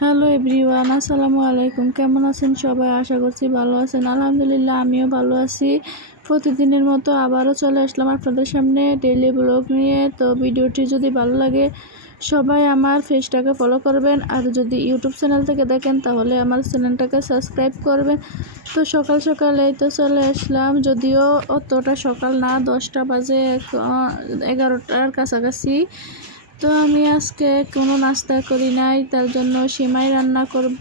Hello everyone, আসসালামু আলাইকুম। কেমন আছেন সবাই? আশা করছি ভালো আছেন। আলহামদুলিল্লাহ, আমিও ভালো আছি। প্রতিদিনের মতো আবারও চলে আসলাম আপনাদের সামনে ডেইলি ব্লগ নিয়ে। তো ভিডিওটি যদি ভালো লাগে সবাই আমার পেজটাকে ফলো করবেন, আর যদি ইউটিউব চ্যানেল থেকে দেখেন তাহলে আমার চ্যানেলটাকে সাবস্ক্রাইব করবেন। তো সকাল সকালেই তো চলে আসলাম, যদিও অতটা সকাল না, 10টা বাজে, 11টার কাছাকাছি। তো আমি আজকে কোনো নাস্তা করি নাই, তার জন্য সেমাই রান্না করব।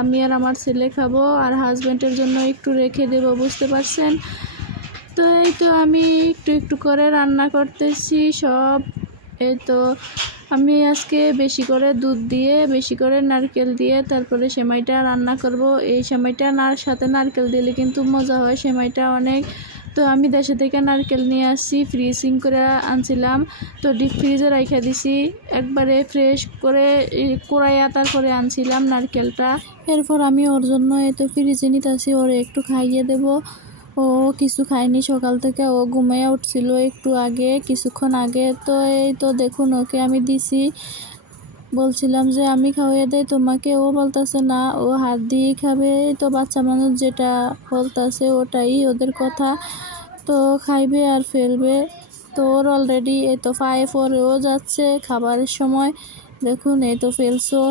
আমি আর আমার ছেলে খাবো, আর হাজব্যান্ডের জন্য একটু রেখে দেব, বুঝতে পারছেন। তো এই তো আমি একটু একটু করে রান্না করতেছি সব। এই তো আমি আজকে বেশি করে দুধ দিয়ে, বেশি করে নারকেল দিয়ে তারপরে সেমাইটা রান্না করব। এই সেমাইটা সাথে নারকেল দিলে কিন্তু মজা হয় সেমাইটা অনেক। তো আমি দেশে থেকে নারকেল নিয়ে আসছি, ফ্রিজিং করে আনছিলাম। তো ডিপ ফ্রিজে রেখে দিছি, একবারে ফ্রেশ করে কুড়াইয়া তারপরে আনছিলাম নারকেলটা। এরপর আমি ওর জন্য এই তো ফ্রিজে নিতেছি, ওরে একটু খাইয়ে দেব। ও কিছু খায়নি সকাল থেকে, ও ঘুমিয়ে উঠছিল একটু আগে, কিছুক্ষণ আগে। তো এই তো দেখুন, ওকে আমি দিছি, বলছিলাম যে আমি খাওয়াইয়ে দেয় তোমাকে, ও বলতেছে না, ও হাত দিয়েই খাবে। তো বাচ্চা মানুষ যেটা বলতেছে ওটাই ওদের কথা। তো খাইবে আর ফেলবে। তো ওর অলরেডি এই তো 5-4-ও যাচ্ছে খাবারের সময়। দেখুন এই তো ফেলছো।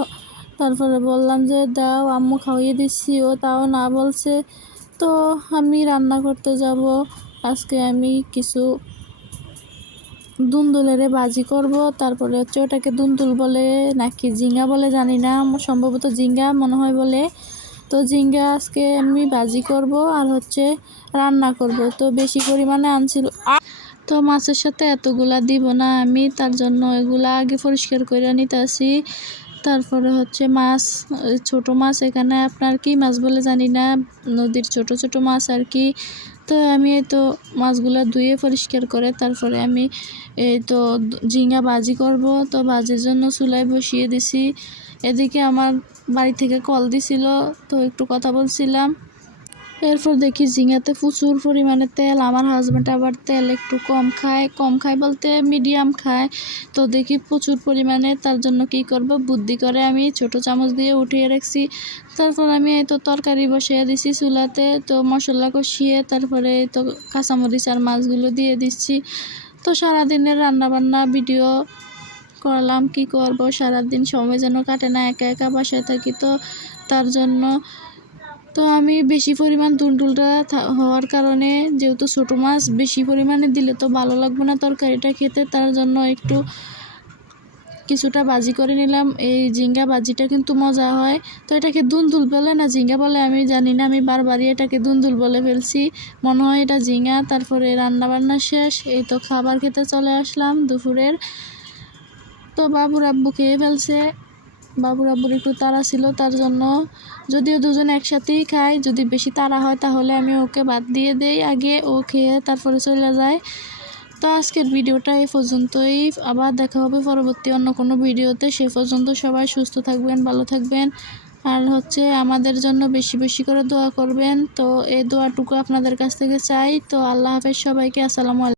তারপরে বললাম যে দাও, আম্মু খাওয়িয়ে দিচ্ছি, ও তাও না বলছে। তো আমি রান্না করতে যাব। আজকে আমি কিছু দুন্দুলের ভাজি করব। তারপরে হচ্ছে ওটাকে দুন্দুল বলে নাকি ঝিঙ্গা বলে জানি না, সম্ভবত ঝিঙ্গা মনে হয় বলে। তো ঝিঙ্গা আজকে আমি ভাজি করব আর হচ্ছে রান্না করব। তো বেশি পরিমাণে আনছিল, তো মাছের সাথে এতগুলা দিব না আমি, তার জন্য এগুলা আগে পরিষ্কার করে নিতেছি। তারপরে হচ্ছে মাছ, ছোট মাছ, এখানে আপনার কি মাছ বলে জানি না, নদীর ছোট ছোট মাছ আর কি। তো আমি এই তো মাছগুলো ধুয়ে পরিষ্কার করে তারপরে আমি এই তো ঝিঙ্গা ভাজি করব। তো ভাজির জন্য চুলায় বসিয়ে দিছি। এদিকে আমার বাড়ি থেকে কল দিছিল, তো একটু কথা বলছিলাম। এরপর দেখি ঝিঙাতে প্রচুর পরিমাণে তেল। আমার হাজব্যান্ড আবার তেল একটু কম খায় বলতে মিডিয়াম খায়। তো দেখি প্রচুর পরিমাণে, তার জন্য কি করব, বুদ্ধি করে আমি ছোট চামচ দিয়ে উঠিয়ে রাখছি। তারপর আমি এই তো তরকারি বসিয়ে দিছি চুলাতে। তো মশলা কষিয়ে তারপরে এই তো কাঁচামরিচ আর মাছগুলো দিয়ে দিচ্ছি। তো সারাদিনের রান্নাবান্না ভিডিও করলাম, কি করব, সারাদিন সময় যেন কাটে না, একা একা বাসায় থাকি, তো তার জন্য। তো আমি বেশি পরিমাণ দুলটুলটা হওয়ার কারণে, যেহেতু ছোটো মাছ বেশি পরিমাণে দিলে তো ভালো লাগবে না তরকারিটা খেতে, তার জন্য একটু কিছুটা ভাজি করে নিলাম। এই ঝিঙ্গা ভাজিটা কিন্তু মজা হয়। তো এটাকে দুন্দুল বলে না ঝিঙ্গা বলে আমি জানি না, আমি বারবারই এটাকে দুন্দুল বলে ফেলছি, মনে হয় এটা ঝিঙ্গা। তারপরে রান্নাবান্না শেষ, এই তো খাবার খেতে চলে আসলাম দুপুরের। তো বাবুর আব্বু খেয়ে ফেলছে, বাবুর আব্বুর একটু তাড়া ছিল, তার জন্য। যদিও দুজন একসাথেই খায়, যদি বেশি তাড়া হয় তাহলে আমি ওকে বাদ দিয়ে দেই, আগে ও খেয়ে তারপরে চলে যায়। তো আজকের ভিডিওটা এই পর্যন্তই, আবার দেখা হবে পরবর্তী অন্য কোনো ভিডিওতে। সে পর্যন্ত সবাই সুস্থ থাকবেন, ভালো থাকবেন, আর হচ্ছে আমাদের জন্য বেশি বেশি করে দোয়া করবেন। তো এই দোয়াটুকু আপনাদের কাছ থেকে চাই। তো আল্লাহ হাফেজ সবাইকে, আসসালামু আলাইকুম।